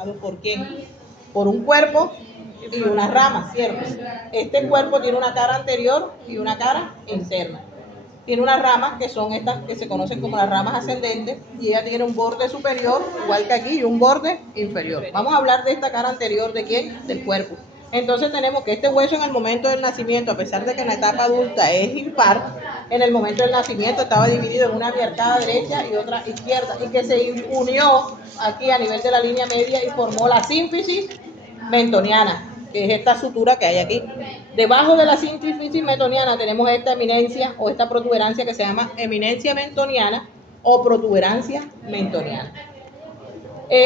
formado ¿por qué? Por un cuerpo y unas ramas, ¿cierto? Este cuerpo tiene una cara anterior y una cara interna. Tiene unas ramas que son estas que se conocen como las ramas ascendentes y ella tiene un borde superior, igual que aquí, y un borde inferior. Vamos a hablar de esta cara anterior, ¿de quién? Del cuerpo. Entonces tenemos que este hueso en el momento del nacimiento, a pesar de que en la etapa adulta es impar, en el momento del nacimiento estaba dividido en una arcada derecha y otra izquierda, y que se unió aquí a nivel de la línea media y formó la sínfisis mentoniana, que es esta sutura que hay aquí. Debajo de la sínfisis mentoniana tenemos esta eminencia o esta protuberancia que se llama eminencia mentoniana o protuberancia mentoniana.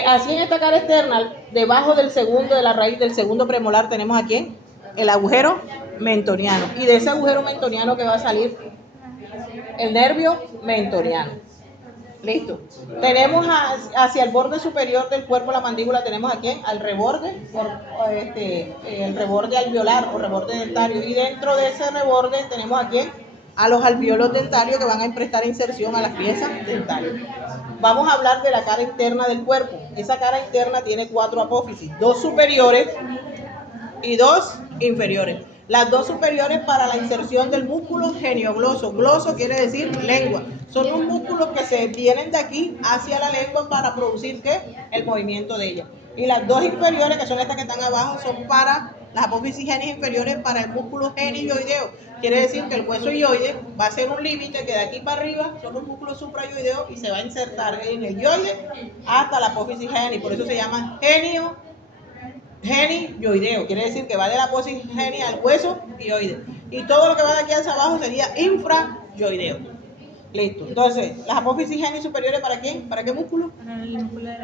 Así en esta cara externa, debajo del segundo, de la raíz del segundo premolar, tenemos aquí el agujero mentoniano. Y de ese agujero mentoniano que va a salir el nervio mentoniano. Listo. Tenemos hacia el borde superior del cuerpo, la mandíbula, tenemos aquí al reborde, el reborde alveolar o reborde dentario. Y dentro de ese reborde tenemos aquí a los alveolos dentarios que van a prestar inserción a las piezas dentarias. Vamos a hablar de la cara interna del cuerpo. Esa cara interna tiene 4 apófisis, 2 superiores y 2 inferiores. Las 2 superiores para la inserción del músculo geniogloso. Gloso quiere decir lengua. Son los músculos que se vienen de aquí hacia la lengua para producir ¿qué? El movimiento de ella. Y las 2 inferiores, que son estas que están abajo, son para las apófisis genis inferiores para el músculo genioideo. Quiere decir que el hueso ioide va a ser un límite que de aquí para arriba son los músculos suprayoideos y se va a insertar en el ioide hasta la apófisis genis. Por eso se llama genioideo, quiere decir que va de la apófisis geni al hueso ioide. Y todo lo que va de aquí hacia abajo sería infrayoideo. Listo. Entonces, las apófisis geni superiores, ¿para quién? ¿Para qué músculo?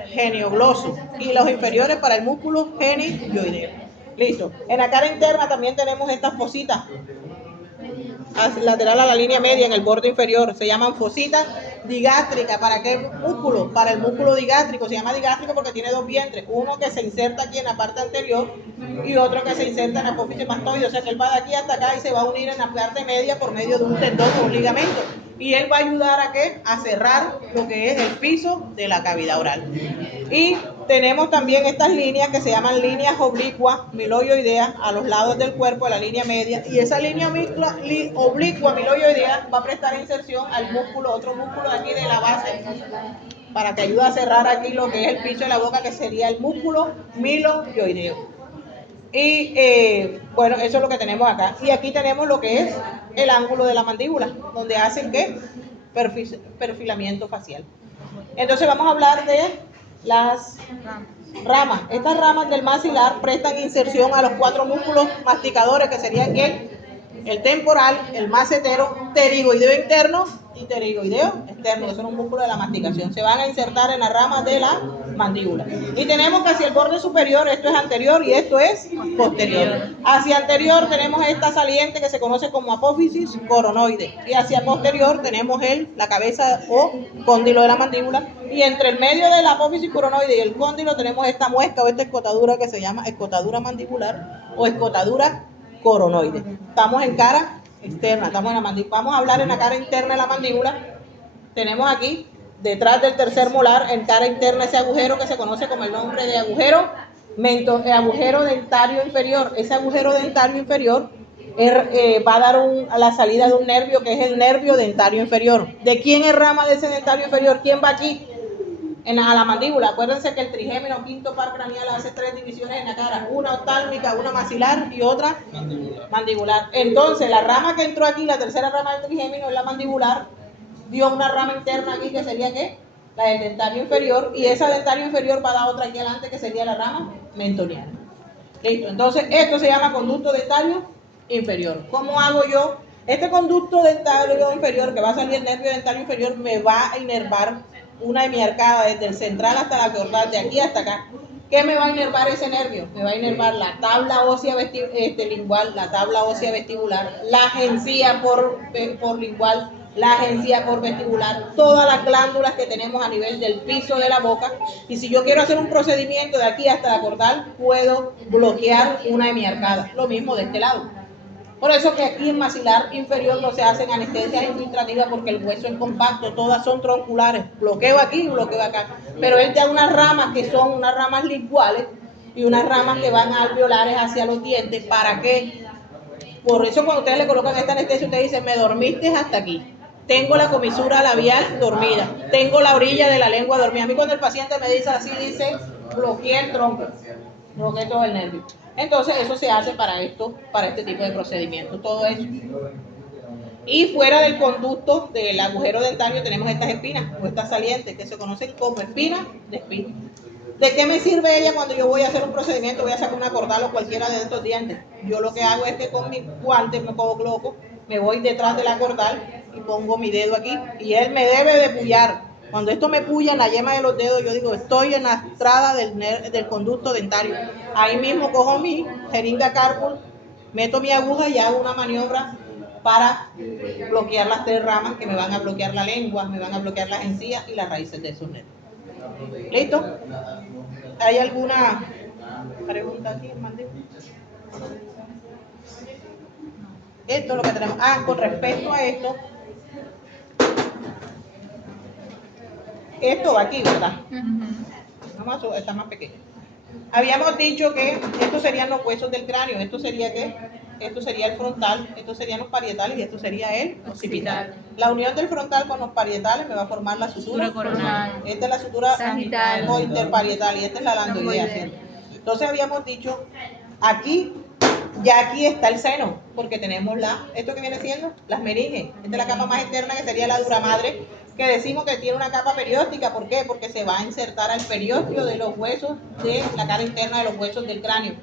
Geniogloso. Y los inferiores para el músculo genioideo. Listo. En la cara interna también tenemos estas fositas lateral a la línea media en el borde inferior, se llaman fositas digástricas. ¿Para qué músculo? Para el músculo digástrico. Se llama digástrico porque tiene 2 vientres, uno que se inserta aquí en la parte anterior y otro que se inserta en la apófisis mastoide, o sea que él va de aquí hasta acá y se va a unir en la parte media por medio de un tendón o un ligamento, y él va a ayudar a ¿qué? A cerrar lo que es el piso de la cavidad oral. Y tenemos también estas líneas que se llaman líneas oblicuas miloioideas a los lados del cuerpo de la línea media, y esa línea oblicua miloioidea va a prestar inserción al músculo, otro músculo de aquí de la base, para que ayude a cerrar aquí lo que es el piso de la boca, que sería el músculo miloioideo. Y bueno, eso es lo que tenemos acá. Y aquí tenemos lo que es el ángulo de la mandíbula, donde hacen ¿qué? Perfilamiento facial. Entonces vamos a hablar de las ramas. Estas ramas del maxilar prestan inserción a los 4 músculos masticadores, que serían ¿qué? El temporal, el macetero, pterigoideo interno y pterigoideo externo, que son un músculo de la masticación. Se van a insertar en las ramas de la mandíbula. Y tenemos que hacia el borde superior, esto es anterior y esto es posterior. Hacia anterior tenemos esta saliente que se conoce como apófisis coronoide. Y hacia posterior tenemos la cabeza o cóndilo de la mandíbula. Y entre el medio de la apófisis coronoide y el cóndilo tenemos esta muesca o esta escotadura que se llama escotadura mandibular o escotadura coronoide. Estamos en cara externa, estamos en la mandíbula. Vamos a hablar en la cara interna de la mandíbula. Tenemos aquí, detrás del tercer molar, en cara interna, ese agujero que se conoce como el nombre de agujero dentario inferior. Ese agujero dentario inferior va a dar la salida de un nervio que es el nervio dentario inferior. ¿De quién es rama de ese dentario inferior? ¿Quién va aquí? A la mandíbula. Acuérdense que el trigémino quinto par craneal hace 3 divisiones en la cara, una oftálmica, una maxilar y otra mandibular. Entonces la rama que entró aquí, la tercera rama del trigémino es la mandibular, dio una rama interna aquí que sería ¿qué? La del dentario inferior, y esa dentario inferior va a dar otra aquí adelante que sería la rama mentoniana. Listo. Entonces esto se llama conducto dentario inferior. ¿Cómo hago yo? Este conducto dentario inferior, que va a salir el nervio dentario inferior, me va a inervar una hemiarcada desde el central hasta la caudal, de aquí hasta acá. ¿Qué me va a inervar ese nervio? Me va a inervar la tabla ósea lingual, la tabla ósea vestibular, la agencia por lingual, la agencia por vestibular, todas las glándulas que tenemos a nivel del piso de la boca. Y si yo quiero hacer un procedimiento de aquí hasta la cordal, puedo bloquear una hemiarcada. Lo mismo de este lado. Por eso que aquí en maxilar inferior no se hacen anestesias infiltrativas porque el hueso es compacto, todas son tronculares, bloqueo aquí y bloqueo acá. Pero él te da unas ramas que son unas ramas linguales y unas ramas que van alveolares hacia los dientes. ¿Para qué? Por eso cuando ustedes le colocan esta anestesia, usted dice, me dormiste hasta aquí. Tengo la comisura labial dormida. Tengo la orilla de la lengua dormida. A mí cuando el paciente me dice así, dice, bloqueé el tronco, bloqueé todo el nervio. Entonces eso se hace para esto, para este tipo de procedimientos, todo eso. Y fuera del conducto del agujero dentario tenemos estas espinas o estas salientes que se conocen como espinas de espina. ¿De qué me sirve ella cuando yo voy a hacer un procedimiento, voy a sacar una cordal o cualquiera de estos dientes? Yo lo que hago es que con mi guante me coloco, me voy detrás de la cordal y pongo mi dedo aquí y él me debe de pullar. Cuando esto me puya en la yema de los dedos, yo digo, estoy en la entrada del conducto dentario. Ahí mismo cojo mi jeringa cárpol, meto mi aguja y hago una maniobra para bloquear las 3 ramas que me van a bloquear la lengua, me van a bloquear las encías y las raíces de esos nervios. ¿Listo? ¿Hay alguna pregunta aquí, Mandy? Esto es lo que tenemos. Con respecto a esto va aquí, ¿verdad? Vamos a está más pequeño. Habíamos dicho que estos serían los huesos del cráneo. ¿Esto sería qué? Esto sería el frontal, estos serían los parietales y esto sería el occipital. La unión del frontal con los parietales me va a formar la sutura coronal. Esta es la sutura sagital o interparietal y esta es la landoidea. Entonces habíamos dicho, aquí, ya aquí está el seno, porque tenemos esto que viene siendo las meninges. Esta es la capa más externa que sería la dura madre, que decimos que tiene una capa perióstica. ¿Por qué? Porque se va a insertar al periósteo de los huesos de la cara interna de los huesos del cráneo.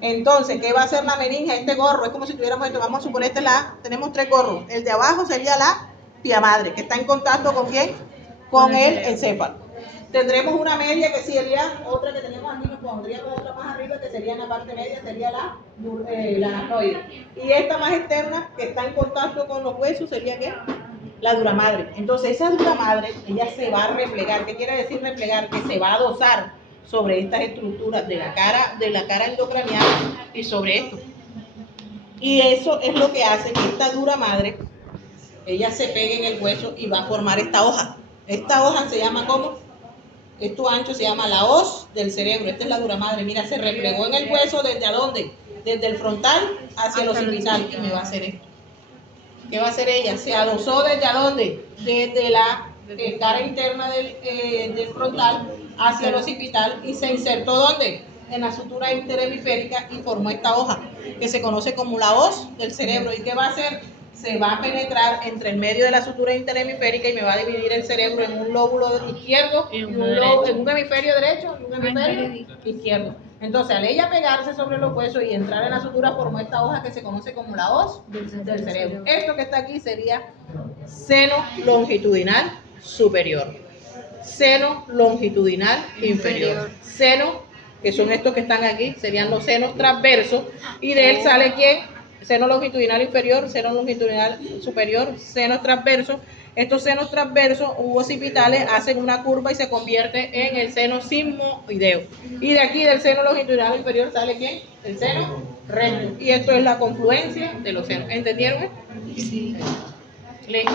Entonces, ¿qué va a hacer la meninge? Este gorro es como si tuviéramos esto. Vamos a suponer tenemos 3 gorros. El de abajo sería la pia madre, que está en contacto ¿con quién? Con el encéfalo. Tendremos una media que sería otra que tenemos aquí, nos pondríamos otra más arriba que sería en la parte media, sería la aracnoide. Y esta más externa que está en contacto con los huesos sería ¿qué? La dura madre. Entonces esa dura madre, ella se va a replegar. ¿Qué quiere decir replegar? Que se va a adosar sobre estas estructuras de la cara endocranial y sobre esto. Y eso es lo que hace que esta dura madre, ella se pegue en el hueso y va a formar esta hoja. Esta hoja se llama ¿cómo? Esto ancho se llama la hoz del cerebro. Esta es la dura madre. Mira, se replegó en el hueso ¿desde a dónde? Desde el frontal hacia el occipital. Y me va a hacer esto. ¿Qué va a hacer ella? Se adosó ¿desde a dónde? Desde la cara interna del frontal hacia el occipital y se insertó ¿dónde? En la sutura interhemisférica y formó esta hoja que se conoce como la hoz del cerebro. ¿Y qué va a hacer? Se va a penetrar entre el medio de la sutura interhemisférica y me va a dividir el cerebro en un lóbulo izquierdo y en un hemisferio derecho y un hemisferio izquierdo. Entonces, al ella pegarse sobre los huesos y entrar en la sutura, formó esta hoja que se conoce como la hoz del cerebro. Esto que está aquí sería seno longitudinal superior, seno longitudinal inferior, seno, que son estos que están aquí, serían los senos transversos, y de él sale ¿quién? Seno longitudinal inferior, seno longitudinal superior, senos transversos. Estos senos transversos u occipitales hacen una curva y se convierte en el seno sigmoideo. Y de aquí del seno longitudinal inferior sale ¿quién? El seno recto. Y esto es la confluencia de los senos. ¿Entendieron? Sí. ¿Listo?